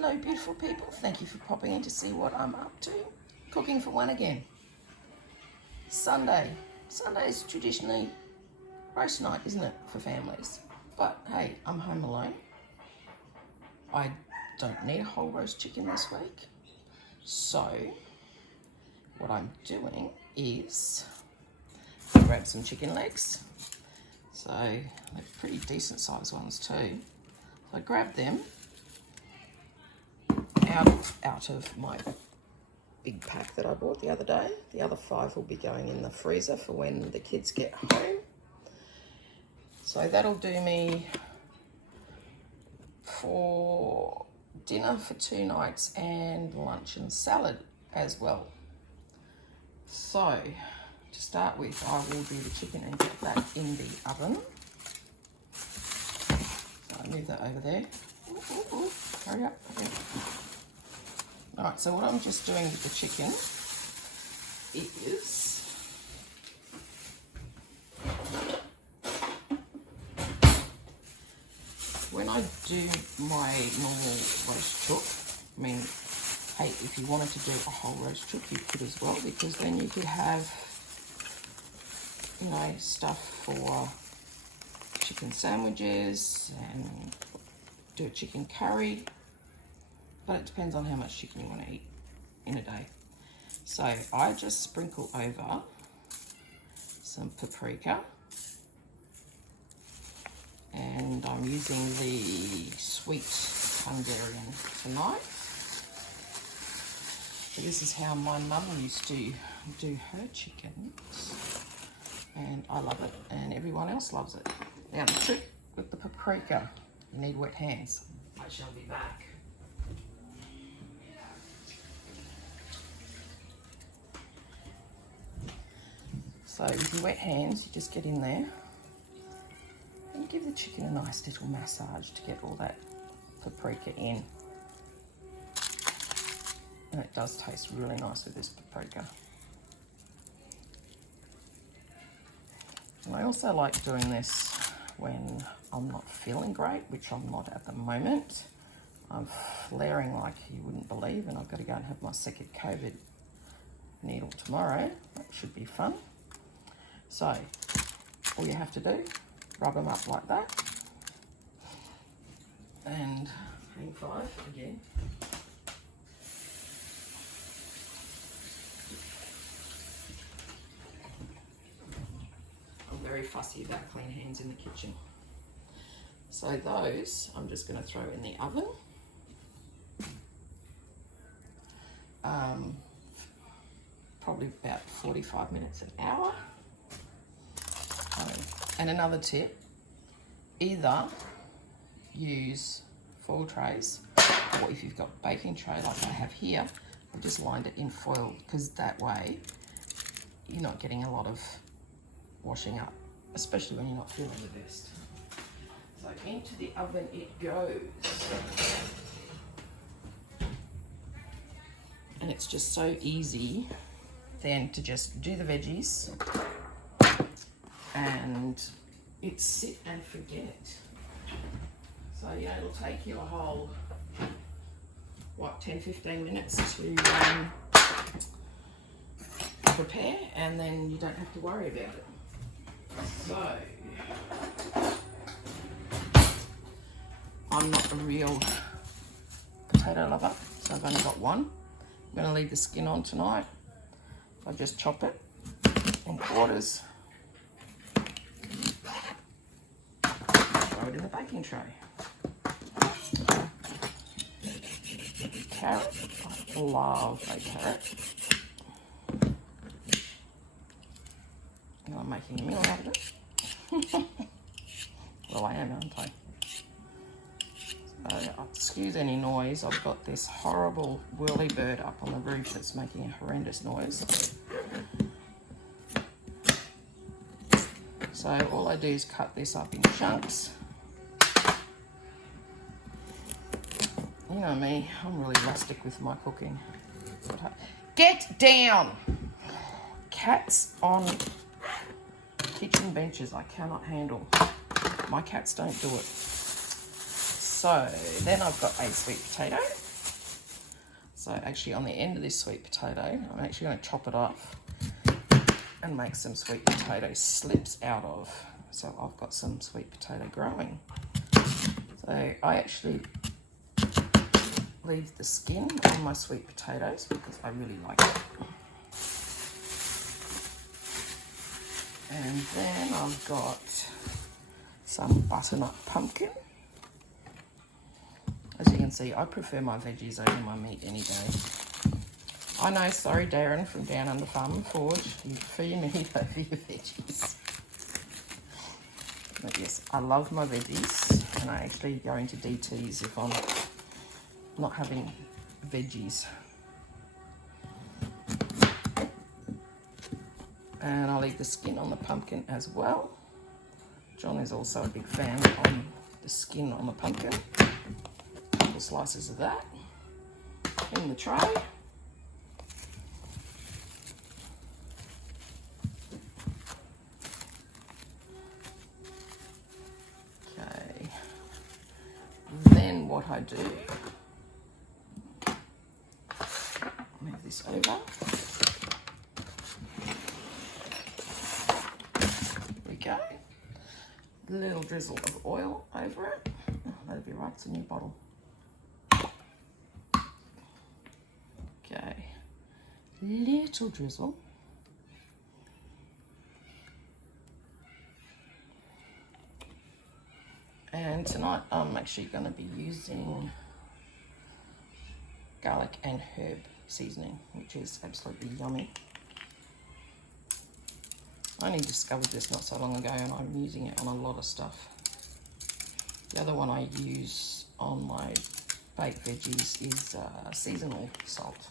Hello beautiful people, thank you for popping in to see what I'm up to. Cooking for one again. Sunday is traditionally roast night, isn't it, for families? But hey, I'm home alone. I don't need a whole roast chicken this week. So what I'm doing is I grab some chicken legs. So they're pretty decent sized ones too. So I grab them out of my big pack that I bought the other day. The other 5 will be going in the freezer for when the kids get home. So that'll do me for dinner for 2 nights and lunch and salad as well. So to start with, I will do the chicken and get that in the oven. So I move that over there. Ooh, hurry up. Okay. All right, so what I'm just doing with the chicken is when I do my normal roast chook, I mean, hey, if you wanted to do a whole roast chook, you could as well, because then you could have, you know, stuff for chicken sandwiches and do a chicken curry. But it depends on how much chicken you want to eat in a day. So I just sprinkle over some paprika, and I'm using the sweet Hungarian tonight. So this is how my mum used to do her chickens, and I love it, and everyone else loves it. Now the trick with the paprika, you need wet hands. I shall be back. So with your wet hands, you just get in there and give the chicken a nice little massage to get all that paprika in. And it does taste really nice with this paprika. And I also like doing this when I'm not feeling great, which I'm not at the moment. I'm flaring like you wouldn't believe, and I've got to go and have my second COVID needle tomorrow. That should be fun. So all you have to do, rub them up like that, and hang 5 again. I'm very fussy about clean hands in the kitchen. So those I'm just going to throw in the oven. Probably about 45 minutes, an hour. And another tip, either use foil trays, or if you've got baking tray like I have here, I've just lined it in foil, because that way you're not getting a lot of washing up, especially when you're not feeling the best. So into the oven it goes. And it's just so easy then to just do the veggies and it's sit and forget. So yeah, it'll take you a whole, what, 10-15 minutes to prepare, and then you don't have to worry about it. So I'm not a real potato lover, so I've only got one. I'm going to leave the skin on tonight. I just chop it in quarters. Throw it in the baking tray. Carrot. I love a carrot. And I'm making a meal out of it. Well, I am, aren't I? Excuse any noise. I've got this horrible whirly bird up on the roof that's making a horrendous noise. So all I do is cut this up in chunks. You know me, I'm really rustic with my cooking. Get down! Cats on kitchen benches I cannot handle. My cats don't do it. So then I've got a sweet potato. So actually on the end of this sweet potato, I'm actually going to chop it off and make some sweet potato slips out of. So I've got some sweet potato growing. So I actually leave the skin on my sweet potatoes because I really like it. And then I've got some butternut pumpkin. As you can see, I prefer my veggies over my meat any day. I know, sorry Darren from Down Under Farm and Forge, you prefer your meat over your veggies. But yes, I love my veggies, and I actually go into DTs if I'm not having veggies. And I'll leave the skin on the pumpkin as well. John is also a big fan on the skin on the pumpkin. A couple slices of that in the tray. Okay. Then what I do, move this over. Go. A little drizzle of oil over it. Oh, that'll be right, it's a new bottle. Okay, little drizzle. And tonight I'm actually going to be using garlic and herb seasoning, which is absolutely yummy. I only discovered this not so long ago, and I'm using it on a lot of stuff. The other one I use on my baked veggies is seasonal salt.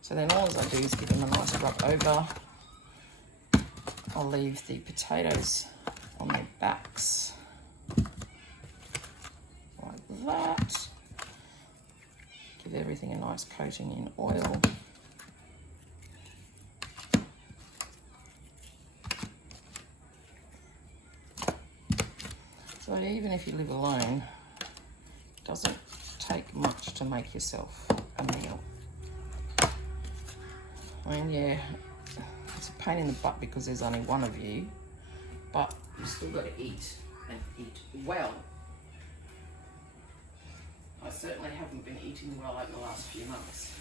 So then all I do is give them a nice rub over. I'll leave the potatoes on their backs like that. Give everything a nice coating in oil. So even if you live alone, it doesn't take much to make yourself a meal. I mean, yeah, it's a pain in the butt because there's only one of you, but you still got to eat and eat well. I certainly haven't been eating well over the last few months.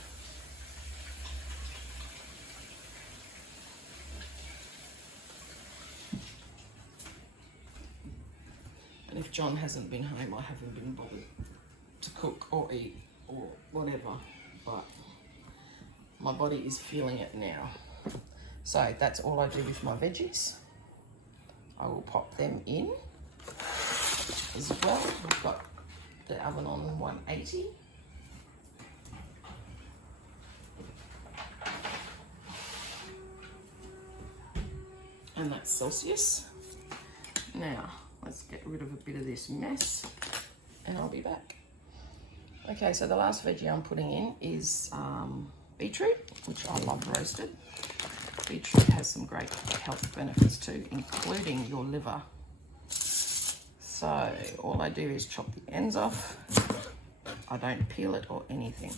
And if John hasn't been home, I haven't been bothered to cook or eat or whatever, but my body is feeling it now. So that's all I do with my veggies. I will pop them in as well. I've got the oven on 180. And that's Celsius. Now, let's get rid of a bit of this mess and I'll be back. Okay, so the last veggie I'm putting in is beetroot, which I love roasted. Beetroot has some great health benefits too, including your liver. So all I do is chop the ends off. I don't peel it or anything.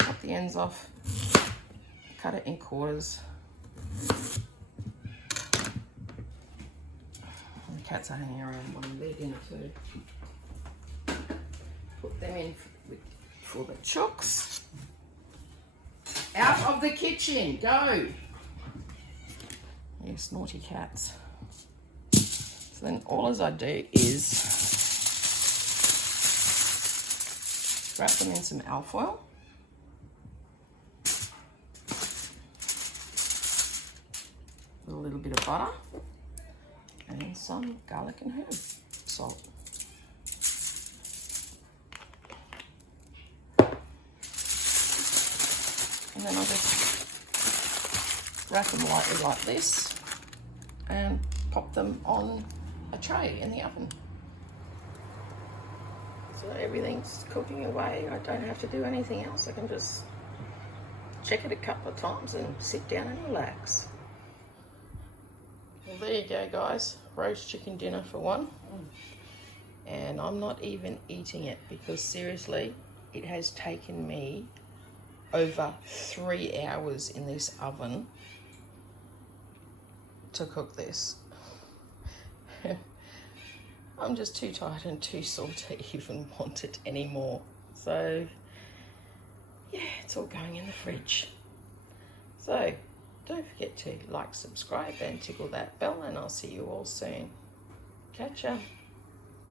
Chop the ends off, cut it in quarters. The cats are hanging around wanting their dinner too. Put them in for the chooks. Out of the kitchen, go! Yes, naughty cats. So then all as I do is wrap them in some alfoil. With a little bit of butter and some garlic and herb salt. And then I'll just wrap them lightly like this and pop them on a tray in the oven. So everything's cooking away. I don't have to do anything else. I can just check it a couple of times and sit down and relax. Well, there you go, guys. Roast chicken dinner for one. And I'm not even eating it because seriously, it has taken me over 3 hours in this oven to cook this. I'm just too tired and too sore to even want it anymore. So yeah, it's all going in the fridge. So don't forget to like, subscribe and tickle that bell, and I'll see you all soon. Catch ya.